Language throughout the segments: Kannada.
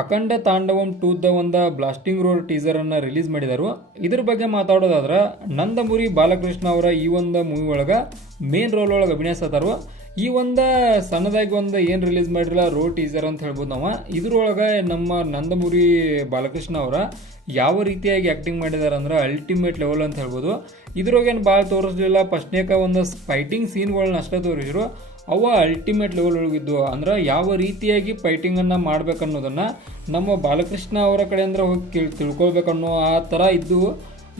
ಅಖಂಡ ತಾಂಡವಂ ಟೂದ ಒಂದು ಬ್ಲಾಸ್ಟಿಂಗ್ ರೋಡ್ ಟೀಸರ್ ಅನ್ನ ರಿಲೀಸ್ ಮಾಡಿದರು. ಇದ್ರ ಬಗ್ಗೆ ಮಾತಾಡೋದಾದ್ರೆ ನಂದಮುರಿ ಬಾಲಕೃಷ್ಣ ಅವರ ಈ ಒಂದು ಮೂವಿ ಒಳಗ ಮೇನ್ ರೋಲ್ ಒಳಗೆ ಅಭಿನಯಿಸತಾರು. ಈ ಒಂದು ಸಣ್ಣದಾಗಿ ಒಂದು ಏನು ರಿಲೀಸ್ ಮಾಡಿರಲ್ಲ ರೋಡ್ ಟೀಸರ್ ಅಂತ ಹೇಳ್ಬೋದು ನಾವು. ಇದ್ರೊಳಗೆ ನಮ್ಮ ನಂದಮುರಿ ಬಾಲಕೃಷ್ಣ ಅವರ ಯಾವ ರೀತಿಯಾಗಿ ಆ್ಯಕ್ಟಿಂಗ್ ಮಾಡಿದಾರೆ ಅಂದ್ರೆ ಅಲ್ಟಿಮೇಟ್ ಲೆವೆಲ್ ಅಂತ ಹೇಳ್ಬೋದು. ಇದ್ರೊಳಗೇನು ಭಾಳ ತೋರಿಸ್ಲಿಲ್ಲ. ಫಸ್ಟ್ನೇಕ ಒಂದು ಫೈಟಿಂಗ್ ಸೀನ್ಗಳನ್ನ ಅಷ್ಟೇ ತೋರಿಸಿರು. ಅವ ಅಲ್ಟಿಮೇಟ್ ಲೆವೆಲ್ ಒಳಗಿದ್ದು ಅಂದ್ರೆ ಯಾವ ರೀತಿಯಾಗಿ ಫೈಟಿಂಗನ್ನು ಮಾಡ್ಬೇಕನ್ನೋದನ್ನು ನಮ್ಮ ಬಾಲಕೃಷ್ಣ ಅವರ ಕಡೆಯಿಂದ ಹೋಗಿ ತಿಳ್ಕೊಳ್ಬೇಕನ್ನೋ ಆ ಥರ ಇದ್ದು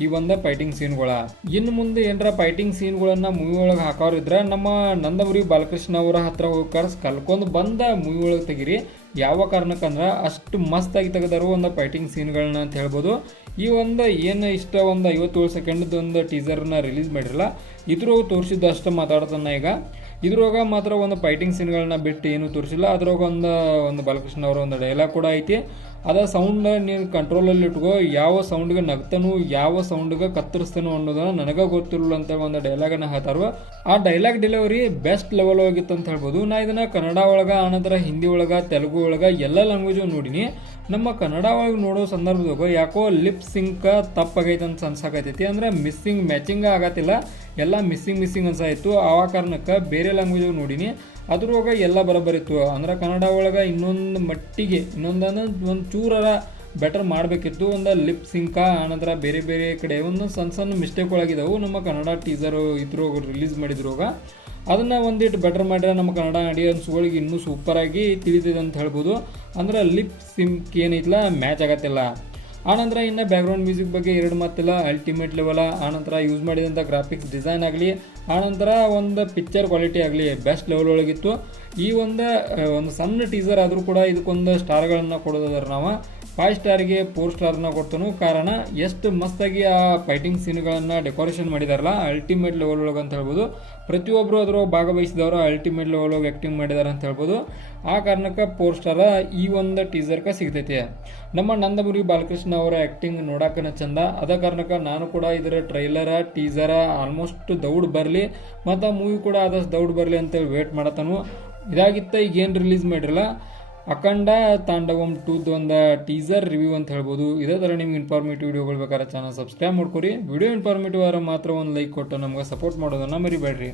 ಈ ಒಂದು ಫೈಟಿಂಗ್ ಸೀನ್ಗಳ. ಇನ್ನು ಮುಂದೆ ಏನರ ಫೈಟಿಂಗ್ ಸೀನ್ಗಳನ್ನು ಮೂವಿ ಒಳಗೆ ಹಾಕೋರಿದ್ರೆ ನಮ್ಮ ನಂದಮುರಿ ಬಾಲಕೃಷ್ಣ ಅವರ ಹತ್ರ ಹೋಗಿ ಕಲ್ಕೊಂಡು ಬಂದ ಮೂವಿ ಒಳಗೆ ತೆಗಿರಿ. ಯಾವ ಕಾರಣಕ್ಕಂದ್ರೆ ಅಷ್ಟು ಮಸ್ತಾಗಿ ತೆಗೆದರು ಒಂದು ಫೈಟಿಂಗ್ ಸೀನ್ಗಳನ್ನ ಅಂತ ಹೇಳ್ಬೋದು. ಈ ಒಂದು ಏನು ಇಷ್ಟ ಒಂದು 57 ಸೆಕೆಂಡ್ದು ಒಂದು ಟೀಸರ್ನ ರಿಲೀಸ್ ಮಾಡಿರಲ್ಲ, ಇದ್ರೊಳಗೆ ತೋರಿಸಿದ್ದು ಅಷ್ಟು ಮಾತಾಡ್ತಾನೆ. ಈಗ ಇದ್ರೊಳಗೆ ಮಾತ್ರ ಒಂದು ಫೈಟಿಂಗ್ ಸೀನ್ಗಳನ್ನ ಬಿಟ್ಟು ಏನೂ ತೋರಿಸಿಲ್ಲ. ಅದ್ರೊಳಗೆ ಒಂದು ಬಾಲಕೃಷ್ಣ ಅವರ ಒಂದು ಡೈಲಾಗ್ ಕೂಡ ಐತಿ. ಅದ ಸೌಂಡ್ ನೀನು ಕಂಟ್ರೋಲಲ್ಲಿ ಇಟ್ಕೋ, ಯಾವ ಸೌಂಡ್ಗೆ ನಗ್ತಾನು ಯಾವ ಸೌಂಡ್ಗೆ ಕತ್ತರಿಸ್ತಾನು ಅನ್ನೋದನ್ನ ನನಗೆ ಗೊತ್ತಿರಲ್ಲ ಅಂತ ಒಂದು ಡೈಲಾಗನ್ನು ಹೇಳ್ತಾರು. ಆ ಡೈಲಾಗ್ ಡೆಲಿವರಿ ಬೆಸ್ಟ್ ಲೆವೆಲ್ ಹೋಗಿತ್ತು ಅಂತ ಹೇಳ್ಬೋದು. ನಾ ಇದನ್ನು ಕನ್ನಡ ಒಳಗೆ, ಆನಂತರ ಹಿಂದಿ ಒಳಗೆ, ತೆಲುಗು ಒಳಗೆ ಎಲ್ಲ ಲ್ಯಾಂಗ್ವೇಜ್ ನೋಡಿನಿ. ನಮ್ಮ ಕನ್ನಡ ಒಳಗೆ ನೋಡೋ ಸಂದರ್ಭದಾಗ ಯಾಕೋ ಲಿಪ್ ಸಿಂಕ್ ತಪ್ಪಾಗೈತೆ ಅಂತ ಅನ್ಸಾಕೈತೈತಿ. ಅಂದ್ರೆ ಮ್ಯಾಚಿಂಗ್ ಆಗತ್ತಿಲ್ಲ, ಎಲ್ಲ ಮಿಸ್ಸಿಂಗ್ ಅನ್ಸಾಯಿತು. ಆ ಕಾರಣಕ್ಕೆ ಬೇರೆ ಲ್ಯಾಂಗ್ವೇಜ್ ನೋಡಿನಿ, ಅದ್ರೊಳಗೆ ಎಲ್ಲ ಬರೋಬ್ಬರಿತ್ತು. ಅಂದ್ರೆ ಕನ್ನಡ ಒಳಗೆ ಇನ್ನೊಂದು ಮಟ್ಟಿಗೆ ಒಂದು ಚೂರರ ಬೆಟರ್ ಮಾಡಬೇಕಿತ್ತು. ಒಂದು ಲಿಪ್ ಸಿಂಕ ಆನಂತರ ಬೇರೆ ಬೇರೆ ಕಡೆ ಒಂದು ಸಣ್ಣ ಮಿಸ್ಟೇಕ್ ಒಳಗಿದಾವು. ನಮ್ಮ ಕನ್ನಡ ಟೀಸರು ಇದ್ರೊಳಗೆ ರಿಲೀಸ್ ಮಾಡಿದ್ರಾಗ ಅದನ್ನು ಒಂದಿಟ್ಟು ಬೆಟರ್ ಮಾಡಿದ್ರೆ ನಮ್ಮ ಕನ್ನಡ ಆಡಿಯನ್ಸ್ಗಳಿಗೆ ಇನ್ನೂ ಸೂಪರಾಗಿ ತಿಳಿದಿದೆ ಅಂತ ಹೇಳ್ಬೋದು. ಅಂದ್ರೆ ಲಿಪ್ ಸಿಂಕ್ ಏನೈತಿಲ್ಲ ಮ್ಯಾಚ್ ಆಗತ್ತಿಲ್ಲ. ಆನಂತರ ಇನ್ನು ಬ್ಯಾಕ್ಗ್ರೌಂಡ್ ಮ್ಯೂಸಿಕ್ ಬಗ್ಗೆ ಎರಡು ಮಾತಿಲ್ಲ, ಅಲ್ಟಿಮೇಟ್ ಲೆವೆಲ. ಆನಂತರ ಯೂಸ್ ಮಾಡಿದಂಥ ಗ್ರಾಫಿಕ್ಸ್ ಡಿಸೈನ್ ಆಗಲಿ, ಆನಂತರ ಒಂದು ಪಿಕ್ಚರ್ ಕ್ವಾಲಿಟಿ ಆಗಲಿ ಬೆಸ್ಟ್ ಲೆವೆಲ್ ಒಳಗಿತ್ತು. ಈ ಒಂದು ಸಣ್ಣ ಟೀಸರ್ ಆದರೂ ಕೂಡ ಇದಕ್ಕೊಂದು ಸ್ಟಾರ್ಗಳನ್ನು ಕೊಡೋದಾದ್ರೆ ನಾವು 5 ಸ್ಟಾರ್ಗೆ 4 ಸ್ಟಾರ್ನ ಕೊಡ್ತಾನು. ಕಾರಣ ಎಷ್ಟು ಮಸ್ತಾಗಿ ಆ ಫೈಟಿಂಗ್ ಸೀನ್ಗಳನ್ನು ಡೆಕೋರೇಷನ್ ಮಾಡಿದಾರಲ್ಲ ಅಲ್ಟಿಮೇಟ್ ಲೆವೆಲ್ ಒಳಗೆ ಅಂತ ಹೇಳ್ಬೋದು. ಪ್ರತಿಯೊಬ್ಬರು ಅದರ ಭಾಗವಹಿಸಿದವರು ಅಲ್ಟಿಮೇಟ್ ಲೆವೆಲ್ ಒಳಗೆ ಆ್ಯಕ್ಟಿಂಗ್ ಮಾಡಿದ್ದಾರೆ ಅಂತ ಹೇಳ್ಬೋದು. ಆ ಕಾರಣಕ್ಕೆ 4 ಸ್ಟಾರ ಈ ಒಂದು ಟೀಸರ್ಗೆ ಸಿಗ್ತೈತಿ. ನಮ್ಮ ನಂದಮುರಿ ಬಾಲಕೃಷ್ಣ ಅವರ ಆ್ಯಕ್ಟಿಂಗ್ ನೋಡೋಕನ ಚಂದ. ಅದ ಕಾರಣಕ್ಕೆ ನಾನು ಕೂಡ ಇದರ ಟ್ರೈಲರ ಟೀಸರ ಆಲ್ಮೋಸ್ಟ್ ದೌಡ್ ಬರಲಿ ಮತ್ತು ಮೂವಿ ಕೂಡ ಆದಷ್ಟು ದೌಡ್ ಬರಲಿ ಅಂತೇಳಿ ವೇಟ್ ಮಾಡತ್ತಾನು. ಇದಾಗಿತ್ತ ಈಗ ಏನು ರಿಲೀಸ್ ಮಾಡಿರಲ್ಲ ಅಖಂಡ ತಾಂಡವಂ 2 ಒಂದು ಟೀಸರ್ ರಿವ್ಯೂ ಅಂತ ಹೇಳ್ಬೋದು. ಇದೇ ಥರ ನಿಮ್ಗೆ ಇನ್ಫಾರ್ಮೇಟಿವ್ ವಿಡಿಯೋಗಳು ಬೇಕಾದ್ರೆ ಚಾನಲ್ ಸಬ್ಸ್ಕ್ರೈಬ್ ಮಾಡ್ಕೊರಿ. ವಿಡಿಯೋ ಇನ್ಫಾರ್ಮೇಟಿವ್ ಆದ್ರೆ ಮಾತ್ರ ಒಂದು ಲೈಕ್ ಕೊಟ್ಟು ನಮ್ಗೆ ಸಪೋರ್ಟ್ ಮಾಡೋದನ್ನು ಮರಿಬೇಡ್ರಿ.